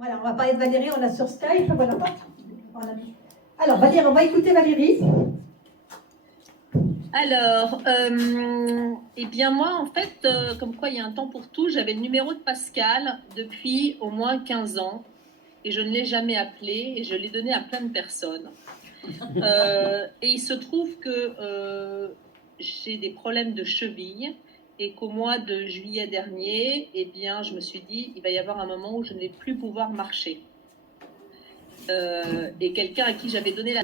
Voilà, on va parler de Valérie, on l'a sur Skype, voilà. Alors, Valérie, on va écouter Valérie. Alors, eh bien moi, en fait, comme quoi il y a un temps pour tout, j'avais le numéro de Pascal depuis au moins 15 ans et je ne l'ai jamais appelé et je l'ai donné à plein de personnes. Et il se trouve que j'ai des problèmes de cheville et qu'au mois de juillet dernier, eh bien, je me suis dit, il va y avoir un moment où je ne vais plus pouvoir marcher. Et quelqu'un à qui j'avais donné la...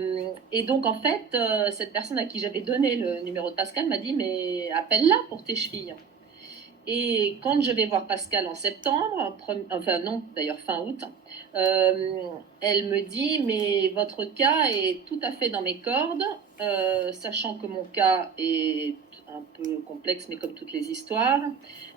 Et donc, en fait, cette personne à qui j'avais donné le numéro de Pascal m'a dit, mais appelle-la pour tes chevilles. Et quand je vais voir Pascal en septembre, enfin non, d'ailleurs fin août, elle me dit, mais votre cas est tout à fait dans mes cordes, sachant que mon cas est un peu complexe, mais comme toutes les histoires.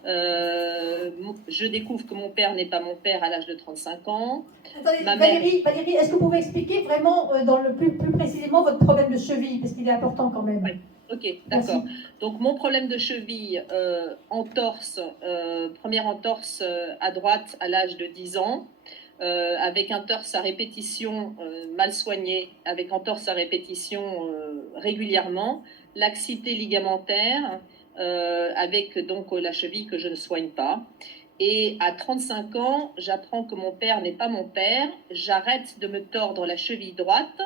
Je découvre que mon père n'est pas mon père à l'âge de 35 ans. Attendez, Valérie, est-ce que vous pouvez expliquer vraiment dans le plus précisément votre problème de cheville, parce qu'il est important quand même. Oui. Ok, d'accord. Donc mon problème de cheville, entorse, première entorse à droite à l'âge de 10 ans, avec entorse à répétition mal soignée, avec entorse à répétition régulièrement, laxité ligamentaire, avec donc la cheville que je ne soigne pas. Et à 35 ans, j'apprends que mon père n'est pas mon père, j'arrête de me tordre la cheville droite,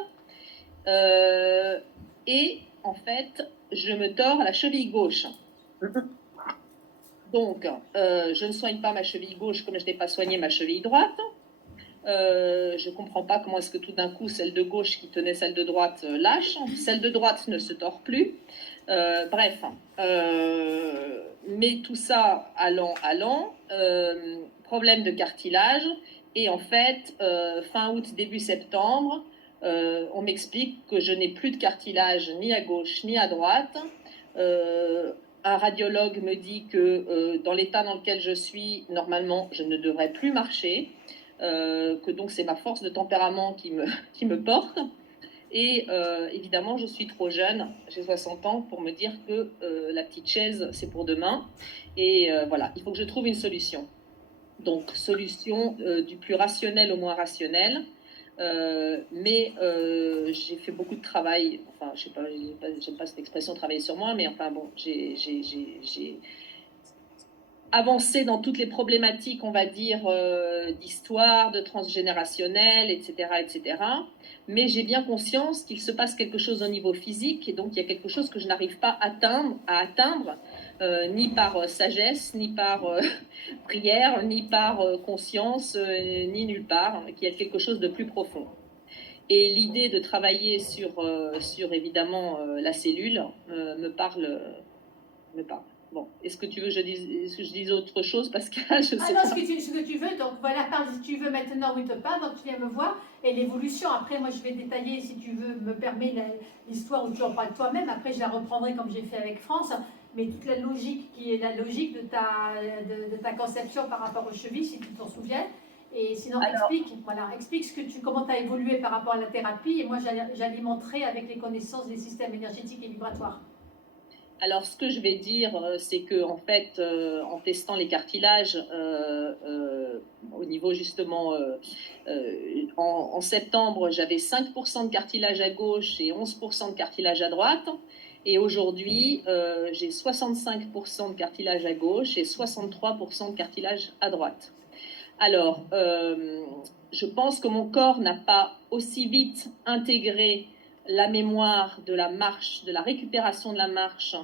et en fait, je me tords la cheville gauche. Donc, je ne soigne pas ma cheville gauche comme je n'ai pas soigné ma cheville droite. Je ne comprends pas comment est-ce que tout d'un coup, celle de gauche qui tenait celle de droite lâche. Celle de droite ne se tord plus. Bref. Mais tout ça allant, problème de cartilage. Et en fait, fin août, début septembre, on m'explique que je n'ai plus de cartilage ni à gauche ni à droite. Un radiologue me dit que dans l'état dans lequel je suis, normalement, je ne devrais plus marcher, que donc c'est ma force de tempérament qui me porte. Et évidemment, je suis trop jeune, j'ai 60 ans, pour me dire que la petite chaise, c'est pour demain. Et voilà, il faut que je trouve une solution. Donc, solution du plus rationnel au moins rationnel. Mais j'ai fait beaucoup de travail, enfin je sais pas, j'aime pas cette expression travailler sur moi, mais enfin bon, j'ai avancé dans toutes les problématiques, on va dire, d'histoire, de transgénérationnel, etc., etc. Mais j'ai bien conscience qu'il se passe quelque chose au niveau physique, et donc il y a quelque chose que je n'arrive pas à atteindre, ni par sagesse, ni par prière, ni par conscience, ni nulle part, qu'il y a quelque chose de plus profond. Et l'idée de travailler sur évidemment la cellule me parle. Bon, est-ce que tu veux que je dise autre chose, Pascal? Ce que tu veux, donc voilà, parle si tu veux maintenant ou pas, donc tu viens me voir, et l'évolution, après moi je vais détailler, si tu veux, me permet l'histoire où tu en parles toi-même, après je la reprendrai comme j'ai fait avec France, mais toute la logique qui est la logique de ta conception par rapport aux chevilles, si tu t'en souviens. Et sinon, explique comment tu as évolué par rapport à la thérapie, et moi j'alimenterai avec les connaissances des systèmes énergétiques et vibratoires. Alors, ce que je vais dire, c'est que en fait, en testant les cartilages, au niveau justement, en septembre, j'avais 5% de cartilage à gauche et 11% de cartilage à droite. Et aujourd'hui, j'ai 65% de cartilage à gauche et 63% de cartilage à droite. Alors, je pense que mon corps n'a pas aussi vite intégré la mémoire de la marche, de la récupération de la marche,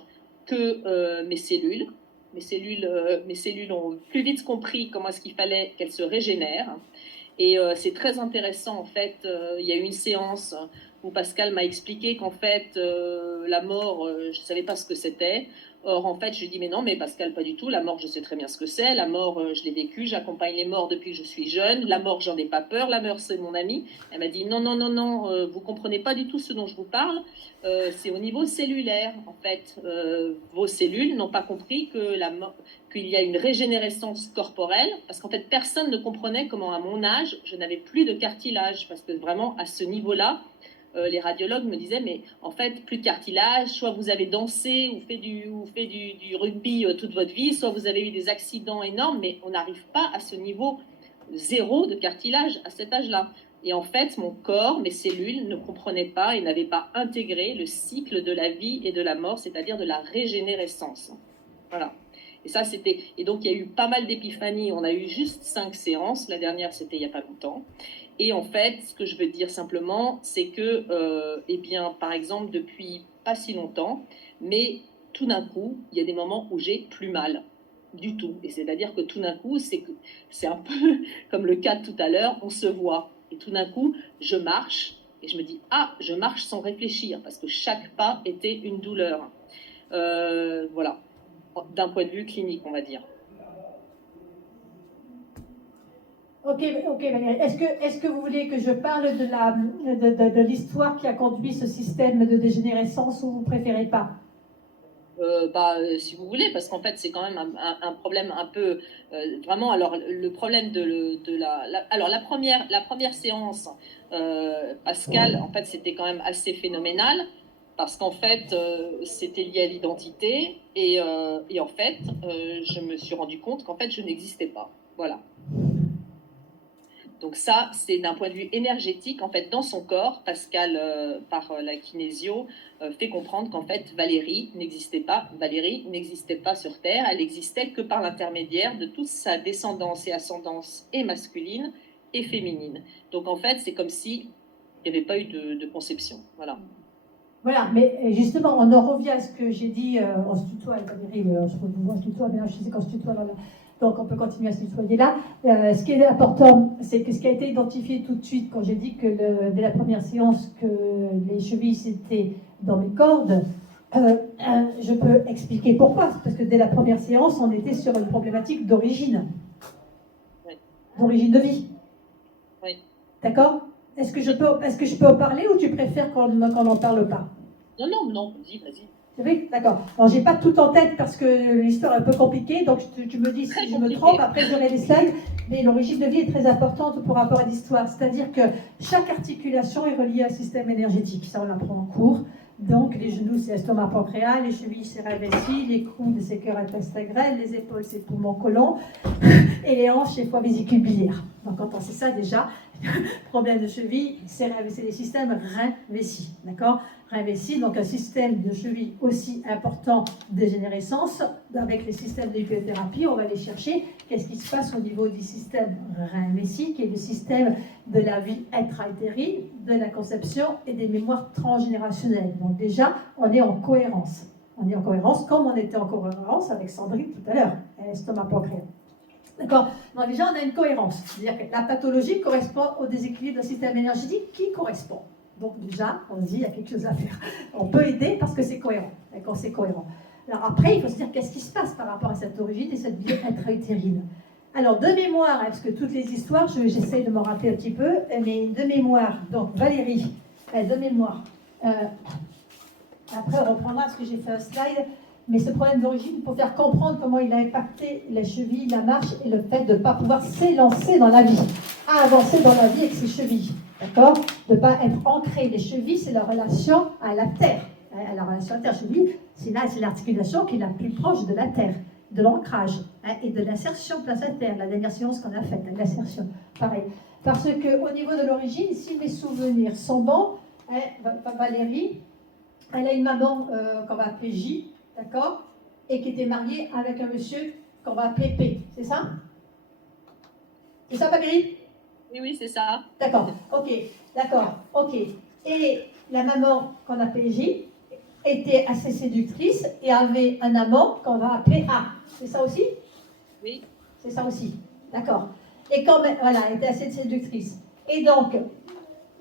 que mes cellules. Mes cellules ont plus vite compris comment est-ce qu'il fallait qu'elles se régénèrent. Et c'est très intéressant, en fait. Il y a eu une séance où Pascal m'a expliqué qu'en fait, la mort, je ne savais pas ce que c'était. Or, en fait, je lui dis, mais non, mais Pascal, pas du tout. La mort, je sais très bien ce que c'est. La mort, je l'ai vécue. J'accompagne les morts depuis que je suis jeune. La mort, j'en ai pas peur. La mort, c'est mon ami. Elle m'a dit, non, non, non, non, vous comprenez pas du tout ce dont je vous parle. C'est au niveau cellulaire, en fait. Vos cellules n'ont pas compris qu'il y a une régénérescence corporelle. Parce qu'en fait, personne ne comprenait comment, à mon âge, je n'avais plus de cartilage. Parce que vraiment, à ce niveau-là, les radiologues me disaient, mais en fait, plus de cartilage, soit vous avez dansé ou fait du rugby toute votre vie, soit vous avez eu des accidents énormes, mais on n'arrive pas à ce niveau zéro de cartilage à cet âge-là. Et en fait, mon corps, mes cellules ne comprenaient pas et n'avaient pas intégré le cycle de la vie et de la mort, c'est-à-dire de la régénérescence. Voilà. Et ça, c'était. Et donc, il y a eu pas mal d'épiphanies. On a eu juste 5 séances. La dernière, c'était il n'y a pas longtemps. Et en fait, ce que je veux dire simplement, c'est que, eh bien, par exemple, depuis pas si longtemps, mais tout d'un coup, il y a des moments où j'ai plus mal du tout. Et c'est-à-dire que tout d'un coup, c'est un peu comme le cas de tout à l'heure, on se voit. Et tout d'un coup, je marche et je me dis, ah, je marche sans réfléchir parce que chaque pas était une douleur. Voilà, d'un point de vue clinique, on va dire. Ok, Valérie. Est-ce que vous voulez que je parle de l'histoire qui a conduit ce système de dégénérescence ou vous préférez pas? Si vous voulez, parce qu'en fait, c'est quand même un problème un peu vraiment. Alors, le problème alors la première séance, Pascal, en fait, c'était quand même assez phénoménal parce qu'en fait, c'était lié à l'identité et en fait, je me suis rendu compte qu'en fait, je n'existais pas. Voilà. Donc ça, c'est d'un point de vue énergétique, en fait, dans son corps, Pascal, par la kinésio, fait comprendre qu'en fait, Valérie n'existait pas sur Terre, elle n'existait que par l'intermédiaire de toute sa descendance et ascendance et masculine et féminine. Donc en fait, c'est comme si il n'y avait pas eu de conception. Voilà. Voilà, mais justement, on en revient à ce que j'ai dit, on se tutoie, Valérie, je vous se tutoie, mais je sais qu'on se tutoie là. Donc on peut continuer à se tutoyer là. Ce qui est important, c'est que ce qui a été identifié tout de suite quand j'ai dit que dès la première séance que les chevilles c'était dans mes cordes, je peux expliquer pourquoi. Parce que dès la première séance, on était sur une problématique d'origine. Oui. D'origine de vie. Oui. D'accord ? Est-ce que je peux en parler ou tu préfères qu'on n'en parle pas? Non, vas-y. Oui, d'accord. Alors, j'ai pas tout en tête parce que l'histoire est un peu compliquée, donc tu me dis si je me trompe, après j'aurai les slides, mais l'origine de vie est très importante pour rapport à l'histoire, c'est-à-dire que chaque articulation est reliée à un système énergétique, ça on l'apprend en cours. Donc les genoux c'est estomac pancréas, les chevilles c'est rein vessie, les coudes c'est cœur intestin grêle, les épaules c'est poumon côlon, et les hanches c'est foie vésicule biliaire. Donc quand on sait ça déjà, problème de cheville, c'est les systèmes rein vessie, d'accord? Rein vessie, donc un système de cheville aussi important de dégénérescence, avec les systèmes d'épiothérapie, on va aller chercher qu'est-ce qui se passe au niveau du système rein vessie, qui est le système de la vie intra-utérine, de la conception et des mémoires transgénérationnelles. Donc déjà, on est en cohérence. On est en cohérence comme on était en cohérence avec Sandrine tout à l'heure, estomac pancréas. D'accord. Donc déjà, on a une cohérence. C'est-à-dire que la pathologie correspond au déséquilibre d'un système énergétique qui correspond. Donc déjà, on dit il y a quelque chose à faire. On peut aider parce que c'est cohérent. D'accord, c'est cohérent. Alors après, il faut se dire qu'est-ce qui se passe par rapport à cette origine et cette vie intra-utérine. Alors de mémoire, parce que toutes les histoires, j'essaye de m'en rappeler un petit peu, mais de mémoire, donc Valérie, de mémoire. Après, on reprendra parce que j'ai fait un slide. Mais ce problème d'origine, pour faire comprendre comment il a impacté les chevilles, la marche et le fait de ne pas pouvoir s'élancer dans la vie, à avancer dans la vie avec ses chevilles, d'accord? De ne pas être ancré. Les chevilles, c'est la relation à la terre. La relation à la terre, cheville, c'est l'articulation qui est la plus proche de la terre, de l'ancrage et de l'insertion place à terre, la dernière séance qu'on a faite, l'insertion. Pareil. Parce qu'au niveau de l'origine, si mes souvenirs sont bons, Valérie, elle a une maman qu'on va appeler J, d'accord, et qui était mariée avec un monsieur qu'on va appeler P, c'est ça? C'est ça, Valérie? Oui, c'est ça. D'accord, ok. Et la maman qu'on appelle J était assez séductrice et avait un amant qu'on va appeler A, c'est ça aussi? Oui. C'est ça aussi, d'accord. Et quand même, voilà, elle était assez séductrice. Et donc,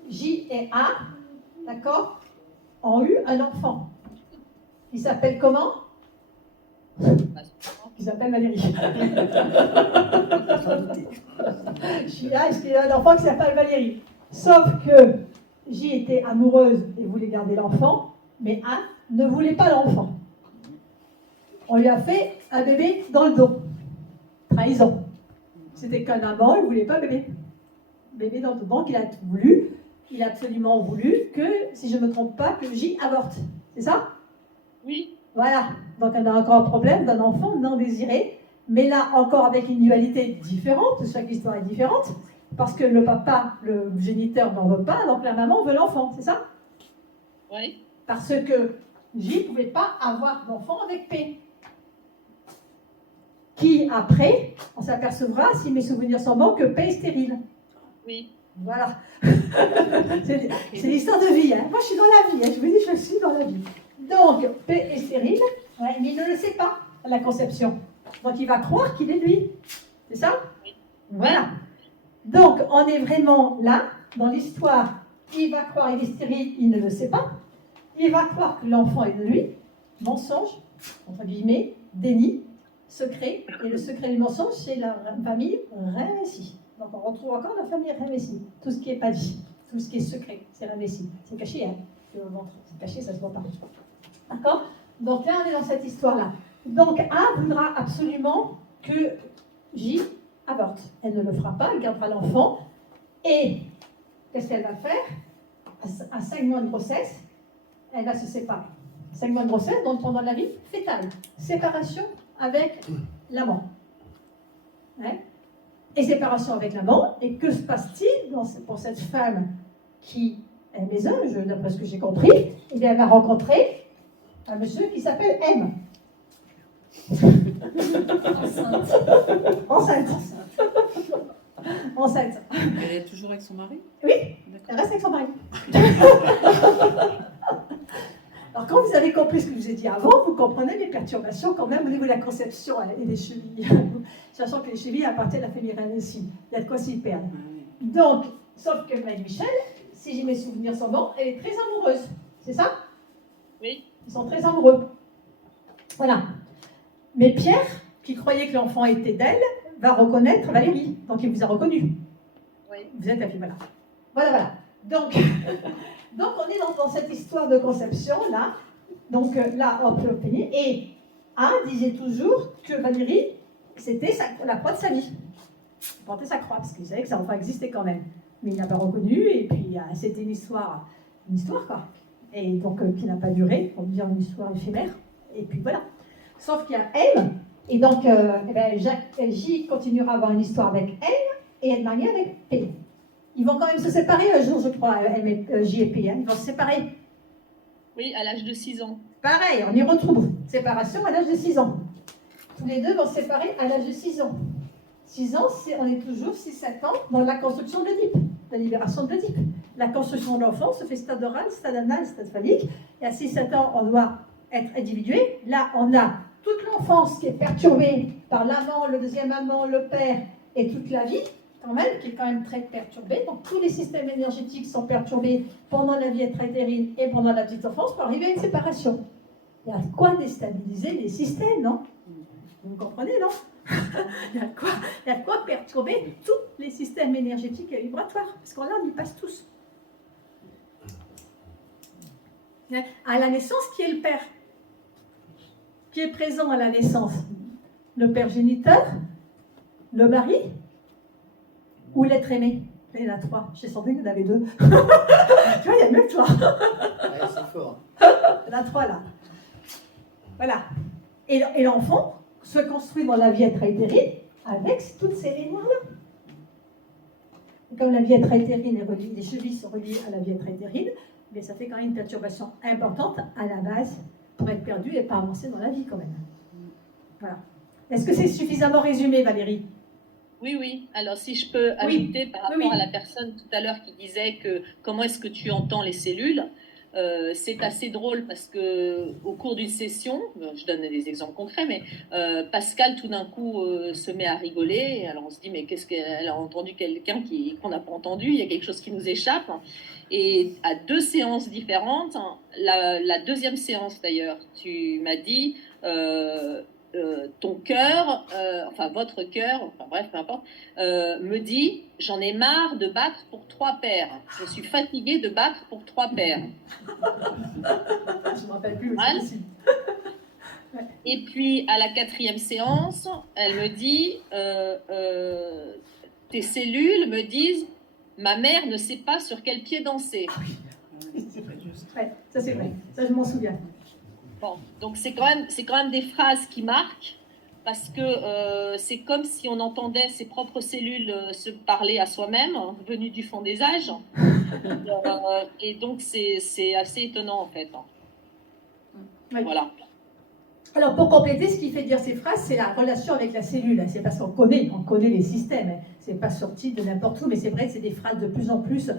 J et A, d'accord, ont eu un enfant. Il s'appelle comment? Il s'appelle Valérie. Il y a un enfant qui s'appelle Valérie. Sauf que J était amoureuse et voulait garder l'enfant, mais Anne ne voulait pas l'enfant. On lui a fait un bébé dans le dos. Trahison. C'était qu'un amant, il ne voulait pas bébé. Bébé dans le dos. Donc il a absolument voulu que, si je ne me trompe pas, que J avorte. C'est ça? Oui. Voilà. Donc on a encore un problème d'un enfant non désiré, Mais là, encore avec une dualité différente, chaque histoire est différente, parce que le papa, le géniteur n'en veut pas, donc la maman veut l'enfant, c'est ça? Oui. Parce que J ne pouvait pas avoir d'enfant avec P. Qui, après, on s'apercevra, si mes souvenirs sont bons, que P est stérile. Oui. Voilà. C'est l'histoire de vie. Hein. Moi, je suis dans la vie. Hein. Je vous dis, je suis dans la vie. Donc, P est stérile, ouais, mais il ne le sait pas à la conception. Donc, il va croire qu'il est lui. C'est ça? Oui. Voilà. Donc, on est vraiment là, dans l'histoire. Il va croire qu'il est stérile, il ne le sait pas. Il va croire que l'enfant est de lui. Mensonge, entre guillemets, déni, secret. Et le secret du mensonge, c'est la famille Rémessi. Donc, on retrouve encore la famille Rémessi. Tout ce qui n'est pas dit, tout ce qui est secret, c'est Rémessi. C'est caché, hein. C'est caché, ça se voit pas. D'accord? Donc là, on est dans cette histoire-là. Donc A voudra absolument que J avorte. Elle ne le fera pas, elle gardera l'enfant. Et qu'est-ce qu'elle va faire? À 5 mois de grossesse, elle va se séparer. 5 mois de grossesse, donc pendant la vie fétale. Séparation avec l'amant. Ouais. Et séparation avec l'amant. Et que se passe-t-il pour cette femme qui est mes hommes, d'après ce que j'ai compris? Eh bien, elle va rencontrer un monsieur qui s'appelle M. Enceinte. Enceinte. Enceinte. Elle est toujours avec son mari? Oui, D'accord. elle reste avec son mari. Alors, quand vous avez compris ce que je vous ai dit avant, vous comprenez les perturbations quand même au niveau de la conception et des chevilles. Sachant que les chevilles appartiennent à la famille Rémessi. Il y a de quoi s'y perdre. Ah, oui. Donc, sauf que Marie-Michel, si j'ai mes souvenirs sont bons, elle est très amoureuse. C'est ça? Oui. Ils sont très amoureux. Voilà. Mais Pierre, qui croyait que l'enfant était d'elle, va reconnaître Valérie. Donc, il vous a reconnu. Oui. Vous êtes la fille, voilà. Voilà. Donc, donc on est dans cette histoire de conception, là. Donc, là, on peut obtenir. Et A disait toujours que Valérie, c'était la croix de sa vie. Il portait sa croix, parce qu'il savait que ça enfant existait quand même. Mais il n'a pas reconnu, et puis c'était une histoire quoi. Et donc, qui n'a pas duré, on peut dire une histoire éphémère. Et puis voilà. Sauf qu'il y a M, et donc J continuera à avoir une histoire avec elle, et être mariée avec P. Ils vont quand même se séparer un jour, je crois, J et P. Hein. Ils vont se séparer. Oui, à l'âge de 6 ans. Pareil, on y retrouve. Séparation à l'âge de 6 ans. Tous les deux vont se séparer à l'âge de 6 ans. 6 ans, on est toujours 6-7 ans dans la construction de l'Oedipe, la libération de l'Oedipe. La construction de l'enfant se fait stade oral, stade anal, stade phallique. Et à 6-7 ans, on doit être individué. Là, on a toute l'enfance qui est perturbée par l'amant, le deuxième amant, le père, et toute la vie, quand même, qui est quand même très perturbée. Donc, tous les systèmes énergétiques sont perturbés pendant la vie intra-utérine et pendant la petite enfance pour arriver à une séparation. Il y a de quoi déstabiliser les systèmes, non? Vous comprenez, non? il y a de quoi perturber tous les systèmes énergétiques et vibratoires. Parce qu'on là, on y passe tous. À la naissance, qui est le père? Qui est présent à la naissance? Le père géniteur? Le mari? Ou l'être aimé? Il y en a 3. J'ai senti qu'il y en avait 2. Tu vois, il y a mieux que toi. Ouais, c'est fort. Il y en a 3 là. Voilà. Et l'enfant se construit dans la vie intra-utérine avec toutes ces lignes-là. Comme la vie intra-utérine est reliée, les chevilles sont reliées à la vie intra-utérine, mais ça fait quand même une perturbation importante à la base pour être perdu et pas avancer dans la vie quand même. Voilà. Est-ce que c'est suffisamment résumé, Valérie? Oui, oui. Alors, si je peux ajouter par rapport à la personne tout à l'heure qui disait que comment est-ce que tu entends les cellules, c'est assez drôle parce que au cours d'une session, je donne des exemples concrets, mais Pascal tout d'un coup se met à rigoler. Alors on se dit mais qu'est-ce qu'elle a entendu quelqu'un qu'on n'a pas entendu? Il y a quelque chose qui nous échappe. Et à 2 séances différentes, la deuxième séance d'ailleurs, tu m'as dit ton cœur, enfin votre cœur, enfin bref, peu importe, me dit j'en ai marre de battre pour 3 pères. Je suis fatiguée de battre pour 3 pères. Je ne me rappelle plus. Voilà. Et puis à la 4e séance, elle me dit tes cellules me disent ma mère ne sait pas sur quel pied danser. Ah oui, c'est vrai, juste. Ouais, ça c'est vrai, ça je m'en souviens. Bon, donc c'est quand même des phrases qui marquent parce que c'est comme si on entendait ses propres cellules se parler à soi-même, venues du fond des âges. Et donc, c'est assez étonnant, en fait. Oui. Voilà. Alors, pour compléter, ce qui fait dire ces phrases, c'est la relation avec la cellule. C'est parce qu'on connaît les systèmes. C'est pas sorti de n'importe où, mais c'est vrai que c'est des phrases de plus en plus.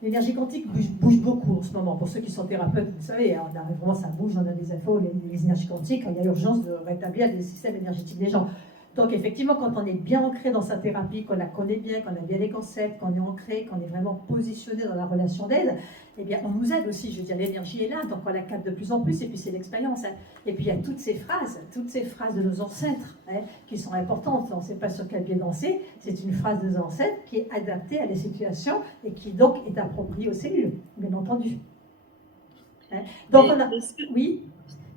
L'énergie quantique bouge beaucoup en ce moment. Pour ceux qui sont thérapeutes, vous savez, on a, vraiment ça bouge, on a des infos, les énergies quantiques, il y a urgence de rétablir les systèmes énergétiques des gens. Donc effectivement, quand on est bien ancré dans sa thérapie, qu'on la connaît bien, qu'on a bien les concepts, qu'on est ancré, qu'on est vraiment positionné dans la relation d'aide, eh bien on nous aide aussi. Je veux dire, l'énergie est là, donc on la capte de plus en plus, et puis c'est l'expérience. Et puis il y a toutes ces phrases de nos ancêtres qui sont importantes. On ne sait pas sur quel pied danser. C'est une phrase de nos ancêtres qui est adaptée à la situation et qui donc est appropriée aux cellules, bien entendu. Donc on a... Oui.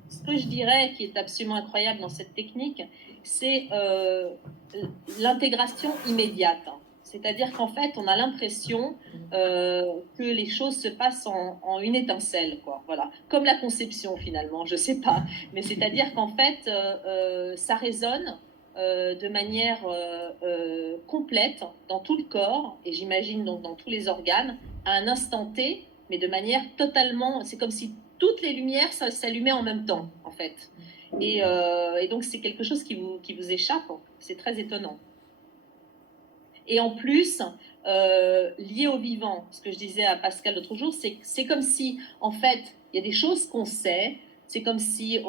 Ce que je dirais qui est absolument incroyable dans cette technique, c'est l'intégration immédiate. C'est-à-dire qu'en fait, on a l'impression que les choses se passent en une étincelle, quoi. Voilà. Comme la conception, finalement, je ne sais pas. Mais c'est-à-dire qu'en fait, ça résonne de manière complète dans tout le corps, et j'imagine donc dans tous les organes, à un instant T, mais de manière totalement... C'est comme si toutes les lumières s'allumaient en même temps, en fait. Et donc, c'est quelque chose qui vous échappe. C'est très étonnant. Et en plus, lié au vivant, ce que je disais à Pascal l'autre jour, c'est comme si, en fait, il y a des choses qu'on sait. C'est comme si,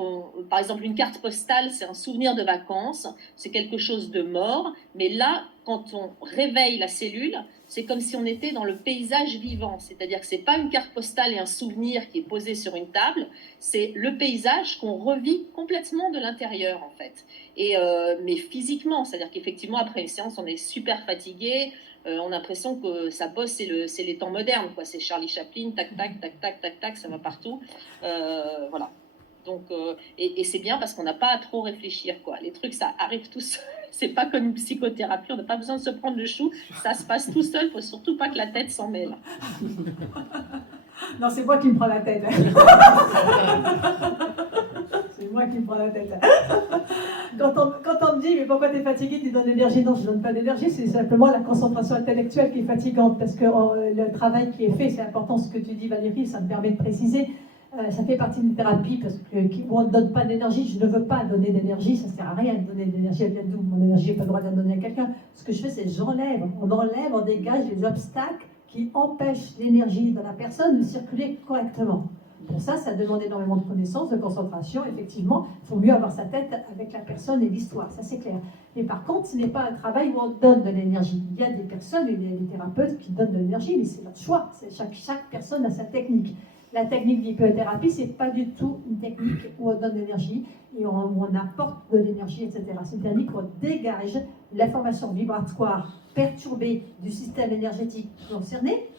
par exemple, une carte postale, c'est un souvenir de vacances, c'est quelque chose de mort. Mais là, quand on réveille la cellule, c'est comme si on était dans le paysage vivant. C'est-à-dire que ce n'est pas une carte postale et un souvenir qui est posé sur une table, c'est le paysage qu'on revit complètement de l'intérieur, en fait. Mais physiquement, c'est-à-dire qu'effectivement, après une séance, on est super fatigué, on a l'impression que ça bosse, c'est les temps modernes, quoi. C'est Charlie Chaplin, tac, tac, tac, tac, tac, tac, ça va partout. Voilà. Donc, et c'est bien parce qu'on n'a pas à trop réfléchir, quoi. Les trucs, ça arrive tout seul. C'est pas comme une psychothérapie, on n'a pas besoin de se prendre le chou, ça se passe tout seul, il faut surtout pas que la tête s'en mêle. Non, c'est moi qui me prends la tête. C'est moi qui me prends la tête. Quand on me dit, mais pourquoi tu es fatigué, tu donnes l'énergie? Non, je ne donne pas d'énergie, c'est simplement la concentration intellectuelle qui est fatigante, parce que le travail qui est fait, c'est important ce que tu dis Valérie, ça me permet de préciser. Ça fait partie d'une thérapie parce que, où on ne donne pas d'énergie. Je ne veux pas donner d'énergie, ça ne sert à rien de donner de l'énergie. Elle vient d'où? Mon énergie, je n'ai pas le droit de la donner à quelqu'un. Ce que je fais, c'est j'enlève. On dégage les obstacles qui empêchent l'énergie de la personne de circuler correctement. Pour ça, ça demande énormément de connaissances, de concentration. Effectivement, il faut mieux avoir sa tête avec la personne et l'histoire, ça c'est clair. Mais par contre, ce n'est pas un travail où on donne de l'énergie. Il y a des personnes, il y a des thérapeutes qui donnent de l'énergie, mais c'est leur choix. Chaque personne a sa technique. La technique d'hypnothérapie, ce n'est pas du tout une technique où on donne de l'énergie et où on apporte de l'énergie, etc. C'est une technique où on dégage l'information vibratoire perturbée du système énergétique concerné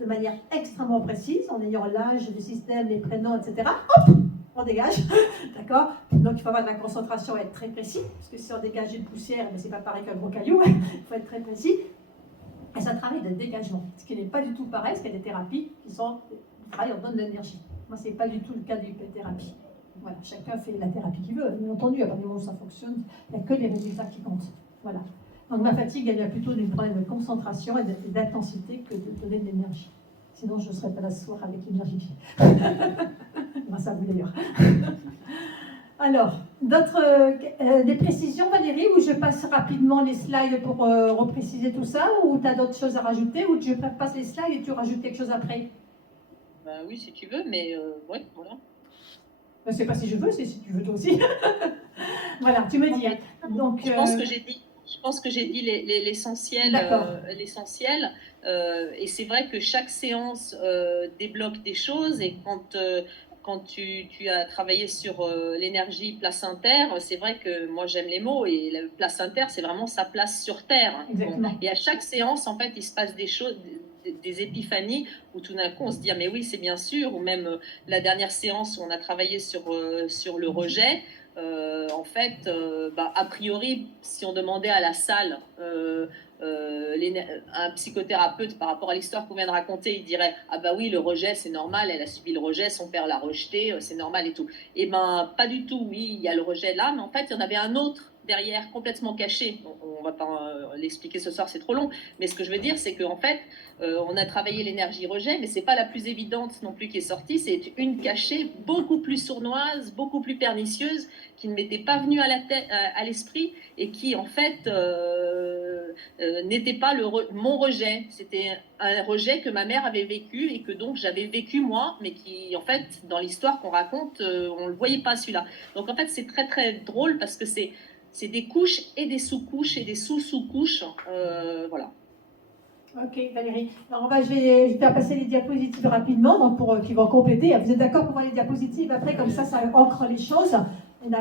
de manière extrêmement précise, en ayant l'âge du système, les prénoms, etc. Hop, on dégage, d'accord? Donc il faut avoir de la concentration et être très précis, parce que si on dégage une poussière, ce n'est pas pareil qu'un gros caillou, il faut être très précis. Et c'est un travail de dégagement, ce qui n'est pas du tout pareil, parce qu'il y a des thérapies qui sont... on donne de l'énergie. Moi, ce n'est pas du tout le cas de l'hypnothérapie. Voilà, chacun fait la thérapie qu'il veut. Bien entendu, à partir du moment où ça fonctionne, il n'y a que les résultats qui comptent. Voilà. Donc ma fatigue, elle vient plutôt d'un problème de concentration et d'intensité que de donner de l'énergie. Sinon, je ne serais pas là ce soir avec l'énergie. Grâce à vous d'ailleurs. Alors, des précisions, Valérie, ou je passe rapidement les slides pour repréciser tout ça, ou tu as d'autres choses à rajouter, ou je passe les slides et tu rajoutes quelque chose après? Oui, si tu veux, mais ouais, voilà. Ben, c'est pas si je veux, c'est si tu veux toi aussi. Voilà, tu me dis. Donc, je pense que j'ai dit l'essentiel. L'essentiel. Et c'est vrai que chaque séance débloque des choses. Et quand tu as travaillé sur l'énergie placentaire, c'est vrai que moi j'aime les mots. Et la placentaire, c'est vraiment sa place sur Terre. Exactement. Et à chaque séance, en fait, il se passe des choses, des épiphanies où tout d'un coup on se dit ah, mais oui, c'est bien sûr. Ou même la dernière séance où on a travaillé sur le rejet. En fait, a priori, si on demandait à la salle un psychothérapeute, par rapport à l'histoire qu'on vient de raconter, il dirait « Ah bah oui, le rejet, c'est normal, elle a subi le rejet, son père l'a rejeté, c'est normal et tout. » Eh ben, pas du tout, oui, il y a le rejet là, mais en fait, il y en avait un autre derrière, complètement caché. On va pas l'expliquer ce soir, c'est trop long. Mais ce que je veux dire, c'est qu'en fait, on a travaillé l'énergie rejet, mais c'est pas la plus évidente non plus qui est sortie. C'est une cachée beaucoup plus sournoise, beaucoup plus pernicieuse, qui ne m'était pas venue à l'esprit et qui, en fait, n'était pas mon rejet. C'était un rejet que ma mère avait vécu et que donc j'avais vécu moi, mais qui, en fait, dans l'histoire qu'on raconte, on le voyait pas celui-là. Donc, en fait, c'est très, très drôle parce que c'est des couches et des sous-couches et des sous-sous-couches. Voilà. Ok, Valérie. Alors, je vais faire passer les diapositives rapidement donc qui vont compléter. Vous êtes d'accord pour voir les diapositives après? Comme ça ancre les choses.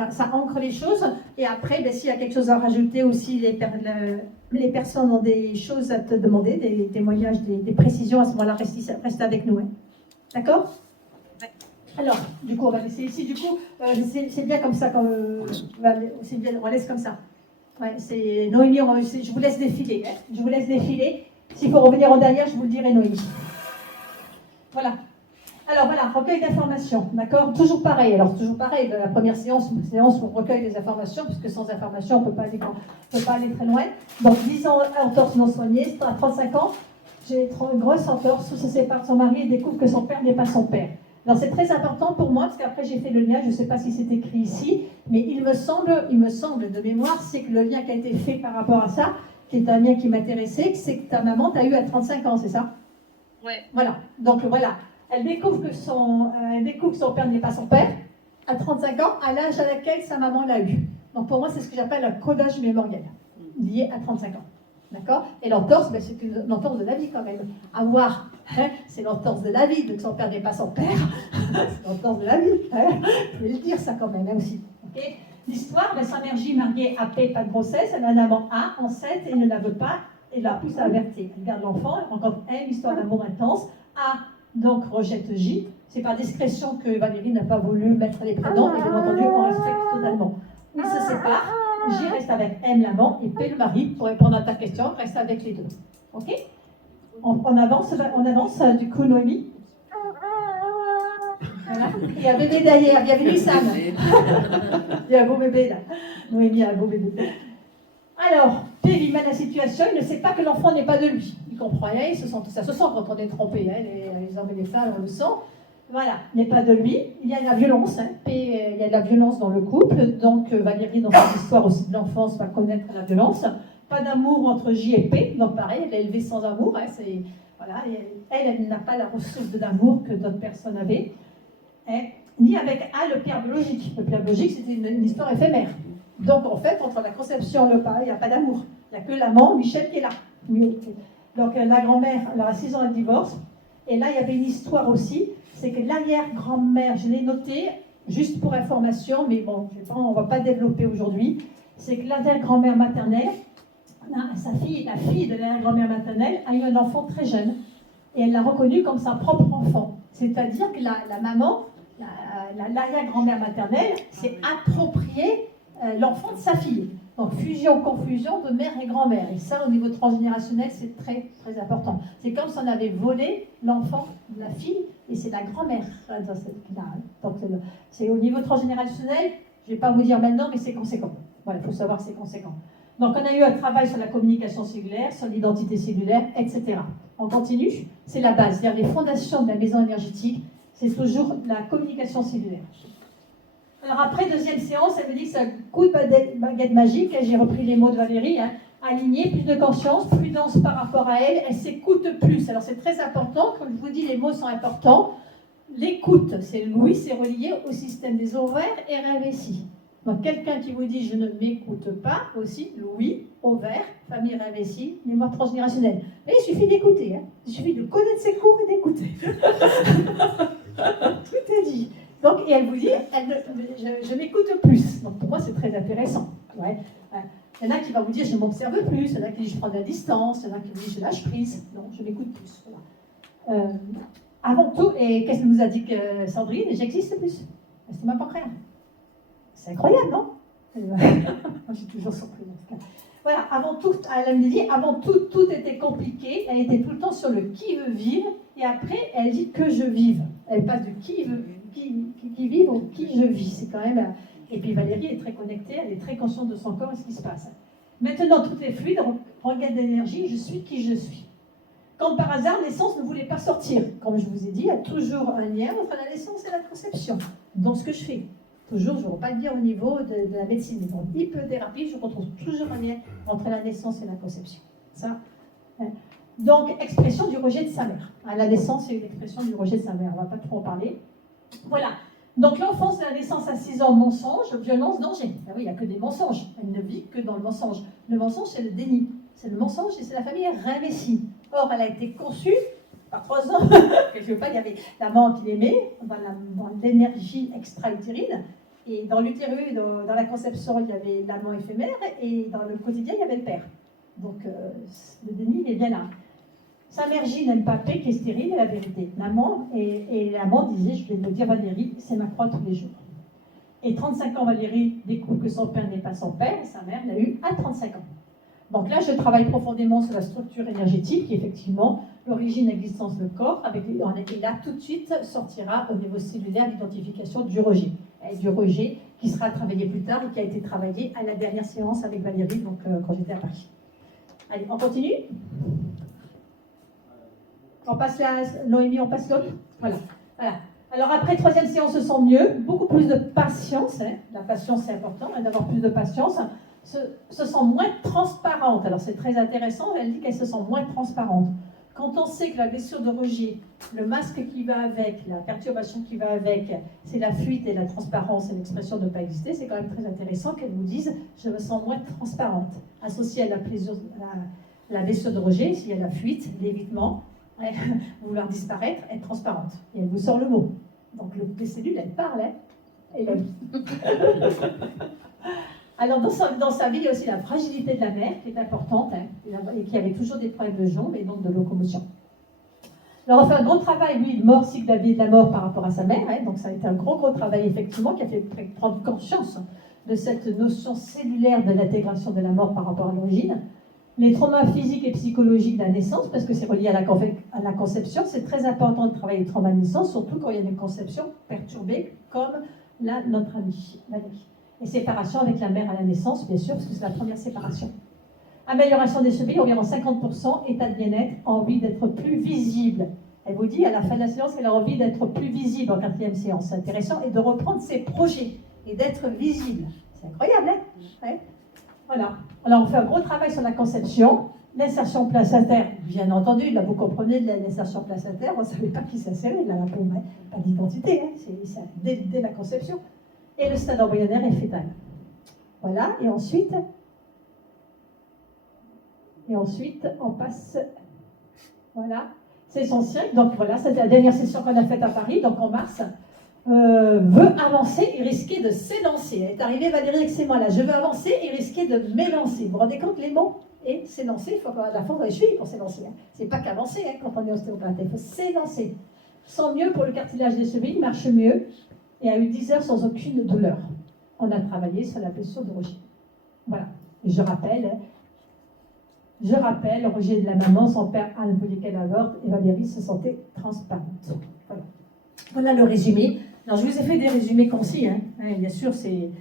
Ça ancre les choses. Et après, s'il y a quelque chose à rajouter aussi, les personnes ont des choses à te demander, des témoignages, des précisions. À ce moment-là, reste avec nous. Hein. D'accord? Alors, du coup, on va laisser ici. Du coup, c'est bien comme ça. C'est bien, on laisse comme ça. Ouais, c'est Noémie, je vous laisse défiler. Hein. Je vous laisse défiler. S'il faut revenir en derrière, je vous le dirai, Noémie. Voilà. Alors voilà, recueil d'informations, d'accord? Toujours pareil. Alors toujours pareil, la première séance où on recueille des informations, puisque sans information, on ne peut pas aller très loin. Donc 10 ans entorse non soignée, à 35 ans, j'ai une grosse entorse, se sépare de son mari et découvre que son père n'est pas son père. Alors c'est très important pour moi, parce qu'après j'ai fait le lien, je ne sais pas si c'est écrit ici, mais il me semble de mémoire, c'est que le lien qui a été fait par rapport à ça, qui est un lien qui m'intéressait, c'est que ta maman t'a eu à 35 ans, c'est ça? Ouais. Voilà, donc voilà. Elle découvre que son père n'est pas son père, à 35 ans, à l'âge à laquelle sa maman l'a eu. Donc pour moi, c'est ce que j'appelle un codage mémoriel, lié à 35 ans. D'accord? Et l'entorse, c'est une entorse de la vie quand même. Avoir, c'est l'entorse de la vie, donc son père n'est pas son père, c'est l'entorse de la vie. Je vais le dire ça quand même, aussi. Okay. L'histoire, sa mère J, mariée à P, pas de grossesse, elle a un amant A, enceinte, et ne la veut pas, et la pousse à avertir. Elle garde l'enfant, elle rencontre M, histoire d'amour intense, A, donc rejette J. C'est par discrétion que Valérie n'a pas voulu mettre les prénoms, et bien entendu, on respecte totalement. Ils se séparent, J reste avec M, l'amant, et P, le mari. Pour répondre à ta question, reste avec les deux. Ok? On avance, du coup, Noémie. Voilà. Il y a un bébé derrière, bienvenue Sam. Il y a un beau bébé là. Noémie a un beau bébé. Alors, P vit mal la situation, il ne sait pas que l'enfant n'est pas de lui. Il comprend rien, ça se sent quand on est trompé, hein, les hommes et les femmes, on le sent. Voilà, il n'est pas de lui. Il y a de la violence, hein. Il y a de la violence dans le couple, donc Valérie, dans son histoire aussi de l'enfance, va connaître la violence. Pas d'amour entre J et P, donc pareil, elle est élevée sans amour. Hein, voilà, elle n'a pas la ressource de l'amour que d'autres personnes avaient. Hein, ni avec A, le père biologique. Le père biologique, c'était une histoire éphémère. Donc, en fait, entre la conception et le père, il n'y a pas d'amour. Il n'y a que l'amant, Michel, qui est là. Donc, la grand-mère, elle a 6 ans, elle divorce. Et là, il y avait une histoire aussi. C'est que l'arrière-grand-mère, je l'ai noté, juste pour information, mais bon, on ne va pas développer aujourd'hui. C'est que l'arrière-grand-mère maternelle, la fille de l'arrière-grand-mère maternelle, a eu un enfant très jeune. Et elle l'a reconnu comme sa propre enfant. C'est-à-dire que la maman, l'arrière-grand-mère maternelle, s'est appropriée l'enfant de sa fille. Donc fusion-confusion de mère et grand-mère. Et ça, au niveau transgénérationnel, c'est très, très important. C'est comme si on avait volé l'enfant de la fille, et c'est la grand-mère dans cette là. Donc c'est au niveau transgénérationnel, je ne vais pas vous dire maintenant, mais c'est conséquent. Voilà, il faut savoir que c'est conséquent. Donc on a eu un travail sur la communication cellulaire, sur l'identité cellulaire, etc. On continue, c'est la base. C'est-à-dire les fondations de la maison énergétique, c'est toujours la communication cellulaire. Alors après, deuxième séance, elle me dit que c'est un coup de baguette magique, j'ai repris les mots de Valérie, hein, aligner, plus de conscience, prudence par rapport à elle, elle s'écoute plus. Alors c'est très important, comme je vous dis, les mots sont importants. L'écoute, c'est oui, c'est relié au système des ovaires et RVSI. Donc quelqu'un qui vous dit je ne m'écoute pas, aussi, oui, ovaire, famille RVSI, mémoire transgénérationnelle. Mais il suffit d'écouter, hein. Il suffit de connaître ses cours et d'écouter. Tout est dit. Donc, et elle vous dit, je m'écoute plus. Donc pour moi, c'est très intéressant. Ouais. Il y en a qui va vous dire, je m'observe plus. Il y en a qui disent, je prends de la distance. Il y en a qui vous disent, je lâche prise. Non, je m'écoute plus. Voilà. Avant tout, et qu'est-ce que nous a dit que Sandrine? J'existe plus. C'est même pas rien. C'est incroyable, non? Moi, je suis toujours surprise. En tout cas. Voilà, avant tout, elle me dit, avant tout, tout était compliqué. Elle était tout le temps sur le qui veut vivre. Et après, elle dit que je vive. Elle passe de qui veut qui vive au qui je vis. C'est quand même. Et puis Valérie est très connectée, elle est très consciente de son corps et ce qui se passe. Maintenant, tout est fluide, regain d'énergie, je suis qui je suis. Comme par hasard, l'essence ne voulait pas sortir. Comme je vous ai dit, il y a toujours un lien entre la naissance et la conception dans ce que je fais. Toujours, je ne veux pas le dire au niveau de la médecine, mais dans l'hypnothérapie, je retrouve toujours un lien entre la naissance et la conception. Ça. Donc, expression du rejet de sa mère. La naissance, c'est une expression du rejet de sa mère. On ne va pas trop en parler. Voilà. Donc, l'enfance de la naissance à 6 ans, mensonge, violence, danger. Ah oui, il n'y a que des mensonges. Elle ne vit que dans le mensonge. Le mensonge, c'est le déni. C'est le mensonge et c'est la famille Ravessi. Or, elle a été conçue par 3 ans. Je veux pas, il y avait la maman qui l'aimait, dans l'énergie extra-utérine. Et dans l'utérus, dans la conception, il y avait l'amant éphémère. Et dans le quotidien, il y avait le père. Donc, le déni, il est bien là. Sa mère J n'aime pas P, qui est stérile, et la vérité. L'amant, et l'amant disait, je vais te le dire Valérie, c'est ma croix tous les jours. Et 35 ans, Valérie découvre que son père n'est pas son père, et sa mère l'a eu à 35 ans. Donc là, je travaille profondément sur la structure énergétique, qui effectivement, l'origine, l'existence, le corps, et là, tout de suite, sortira au niveau cellulaire l'identification du rejet. Et du rejet qui sera travaillé plus tard, et qui a été travaillé à la dernière séance avec Valérie, donc quand j'étais à Paris. Allez, on continue ? On passe la Noémie, on passe l'autre. Voilà. Alors après, 3e séance, se sent mieux, beaucoup plus de patience. La patience, c'est important, d'avoir plus de patience. Se sent moins transparente. Alors c'est très intéressant, elle dit qu'elle se sent moins transparente. Quand on sait que la blessure de rejet, le masque qui va avec, la perturbation qui va avec, c'est la fuite et la transparence et l'expression de ne pas exister, c'est quand même très intéressant qu'elle vous dise « je me sens moins transparente ». Associée à la blessure de rejet, s'il y a la fuite, l'évitement, vouloir disparaître, être transparente. Et elle vous sort le mot. Donc les cellules, elles parlent. Et alors dans sa vie, il y a aussi la fragilité de la mère qui est importante et qui avait toujours des problèmes de jambes et donc de locomotion. Alors on fait un gros travail, lui, de mort, cycle de la vie et de la mort par rapport à sa mère. Donc ça a été un gros travail effectivement qui a fait prendre conscience de cette notion cellulaire de l'intégration de la mort par rapport à l'origine. Les traumas physiques et psychologiques de la naissance, parce que c'est relié à la conception, c'est très important de travailler les traumas de naissance, surtout quand il y a une conception perturbée, comme là, notre amie Valérie. Et séparation avec la mère à la naissance, bien sûr, parce que c'est la première séparation. Amélioration des chevilles, environ 50%, état de bien-être, envie d'être plus visible. Elle vous dit à la fin de la séance qu'elle a envie d'être plus visible en 4e séance. C'est intéressant, et de reprendre ses projets, et d'être visible. C'est incroyable, hein? Ouais. Voilà. Alors, on fait un gros travail sur la conception. L'insertion placentaire, bien entendu, là, vous comprenez, de l'insertion placentaire, on ne savait pas qui s'insérait, là, la pauvre, hein. Pas d'identité, hein. C'est dès la conception. Et le stade embryonnaire et fœtal. Voilà, et ensuite, on passe, voilà, c'est essentiel. Donc voilà, c'était la dernière session qu'on a faite à Paris, donc en mars. Veut avancer et risquer de s'élancer. Elle est arrivée, Valérie, avec ces mots-là. Je veux avancer et risquer de m'élancer. Vous vous rendez compte, les mots? Et s'élancer, il faut avoir la force dans les chevilles pour s'élancer. C'est pas qu'avancer quand on est ostéopathe, il faut s'élancer. Sent mieux pour le cartilage des chevilles, marche mieux et a eu 10 heures sans aucune douleur. On a travaillé sur la blessure de rejet. Voilà. Et je rappelle, le rejet de la maman, son père Anne voulait qu'elle avorte et Valérie se sentait transparente. Voilà. Voilà le résumé. Alors, je vous ai fait des résumés concis, bien sûr, c'est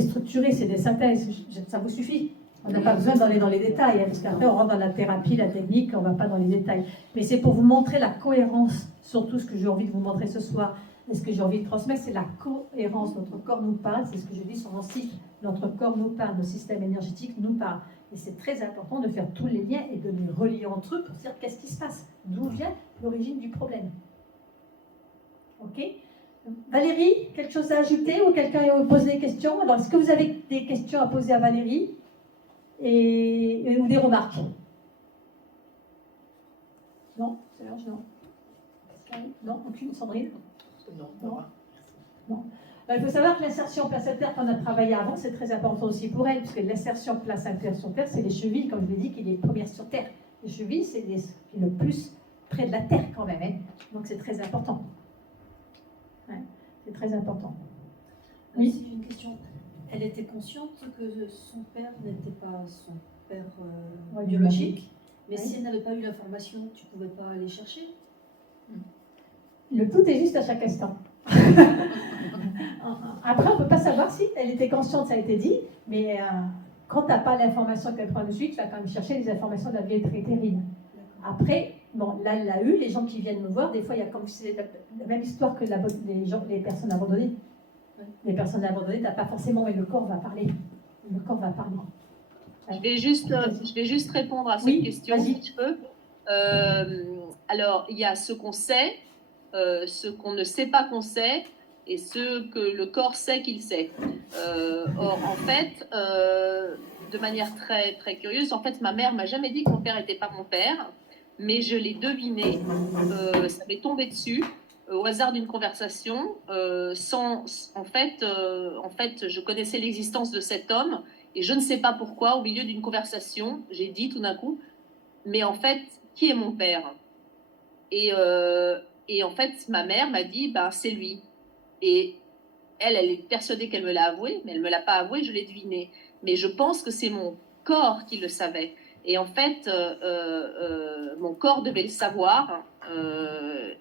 structuré, c'est des synthèses, ça vous suffit. On n'a pas besoin d'aller dans les détails, parce qu'après, on rentre dans la thérapie, la technique, on ne va pas dans les détails. Mais c'est pour vous montrer la cohérence, surtout ce que j'ai envie de vous montrer ce soir, et ce que j'ai envie de transmettre, c'est la cohérence. Notre corps nous parle, c'est ce que je dis sur mon site, notre corps nous parle, notre système énergétique nous parle. Et c'est très important de faire tous les liens et de les relier entre eux pour dire qu'est-ce qui se passe, d'où vient l'origine du problème. Ok? Valérie, quelque chose à ajouter ou quelqu'un pose des questions? Alors, est-ce que vous avez des questions à poser à Valérie ou des remarques? Non? Serge, non? Non? Aucune? Sandrine? Non. Il faut savoir que l'insertion placentaire qu'on a travaillé avant, c'est très important aussi pour elle, puisque l'insertion placentaire sur Terre, c'est les chevilles, comme je l'ai dit, qui est les premières sur Terre. Les chevilles, c'est le plus près de la Terre quand même. Donc, c'est très important. C'est très important. Oui, j'ai une question. Elle était consciente que son père n'était pas son père Ouais, biologique, mais Ouais. si elle n'avait pas eu l'information, tu ne pouvais pas aller chercher. Le tout est juste à chaque instant. Après, on ne peut pas savoir si elle était consciente, ça a été dit, mais quand tu n'as pas l'information qu'elle prend de suite, tu vas quand même chercher les informations de la vieille traitérine. Après, bon, là, elle l'a eu, les gens qui viennent me voir, des fois, il y a comme c'est la même histoire que les personnes abandonnées. Ouais. Les personnes abandonnées, tu n'as pas forcément, mais le corps va parler. Le corps va parler. Je vais juste répondre à cette Oui, question, vas-y. si je peux. Alors, il y a ce qu'on sait, ce qu'on ne sait pas qu'on sait, et ce que le corps sait qu'il sait. Or, en fait, de manière très, très curieuse, en fait, ma mère m'a jamais dit que mon père n'était pas mon père, mais je l'ai deviné, ça m'est tombé dessus, au hasard d'une conversation, en fait, je connaissais l'existence de cet homme, et je ne sais pas pourquoi, au milieu d'une conversation, j'ai dit tout d'un coup, mais en fait, qui est mon père ? Et en fait, ma mère m'a dit, ben, c'est lui. Et elle est persuadée qu'elle me l'a avoué, mais elle ne me l'a pas avoué, je l'ai deviné. Mais je pense que c'est mon corps qui le savait. Et en fait, mon corps devait le savoir.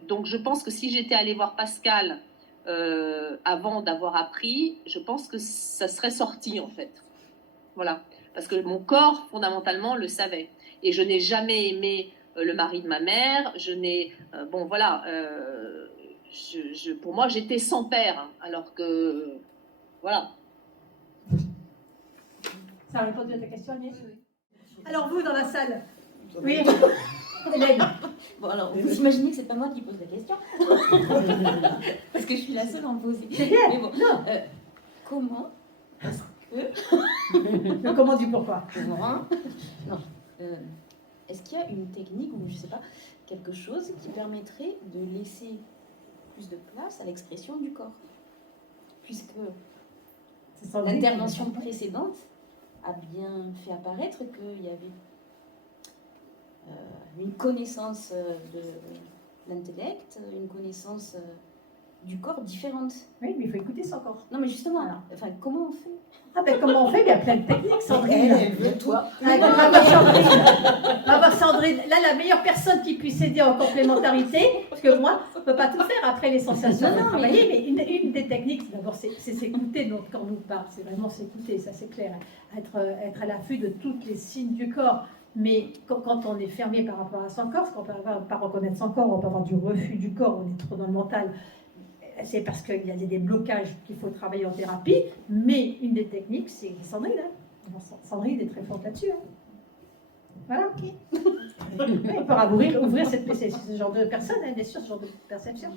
Donc je pense que si j'étais allée voir Pascal avant d'avoir appris, je pense que ça serait sorti en fait. Voilà. Parce que mon corps, fondamentalement, le savait. Et je n'ai jamais aimé le mari de ma mère. Je n'ai... bon, voilà. Pour moi, j'étais sans père. Hein, alors que... Voilà. Ça a répondu à ta question, Agnès? Oui. Alors, vous, dans la salle? Oui, Hélène. Bon, alors, vous imaginez que c'est pas moi qui pose la question parce que je suis la seule à en poser. C'est bien. Mais bon, Non, comment est-ce que... le comment du pourquoi. Non. Est-ce qu'il y a une technique ou je sais pas, quelque chose qui permettrait de laisser plus de place à l'expression du corps? Puisque C'est sans doute. l'intervention précédente a bien fait apparaître qu'il y avait une connaissance de l'intellect, une connaissance du corps différente. Oui, mais il faut écouter son corps. Non, mais justement, Voilà. enfin, comment on fait? Ah ben comment on fait? Il y a plein de techniques, Sandrine. Elle veut toi. Ah, on va voir Sandrine. On va voir Sandrine. Là, la meilleure personne qui puisse aider en complémentarité, parce que moi, je ne peux pas tout faire après les sensations de travailler, mais une des techniques, d'abord, c'est s'écouter. Donc, quand on nous parle, c'est vraiment s'écouter, ça c'est clair. Être à l'affût de tous les signes du corps. Mais quand on est fermé par rapport à son corps, parce qu'on ne peut pas reconnaître son corps, on peut avoir du refus du corps, on est trop dans le mental. C'est parce qu'il y a des blocages qu'il faut travailler en thérapie, mais une des techniques, c'est Sandrine. Hein. Sandrine est très forte là-dessus. Hein. Voilà. Oui, on peut ouvrir ce genre de personnes, hein, bien sûr, ce genre de perception.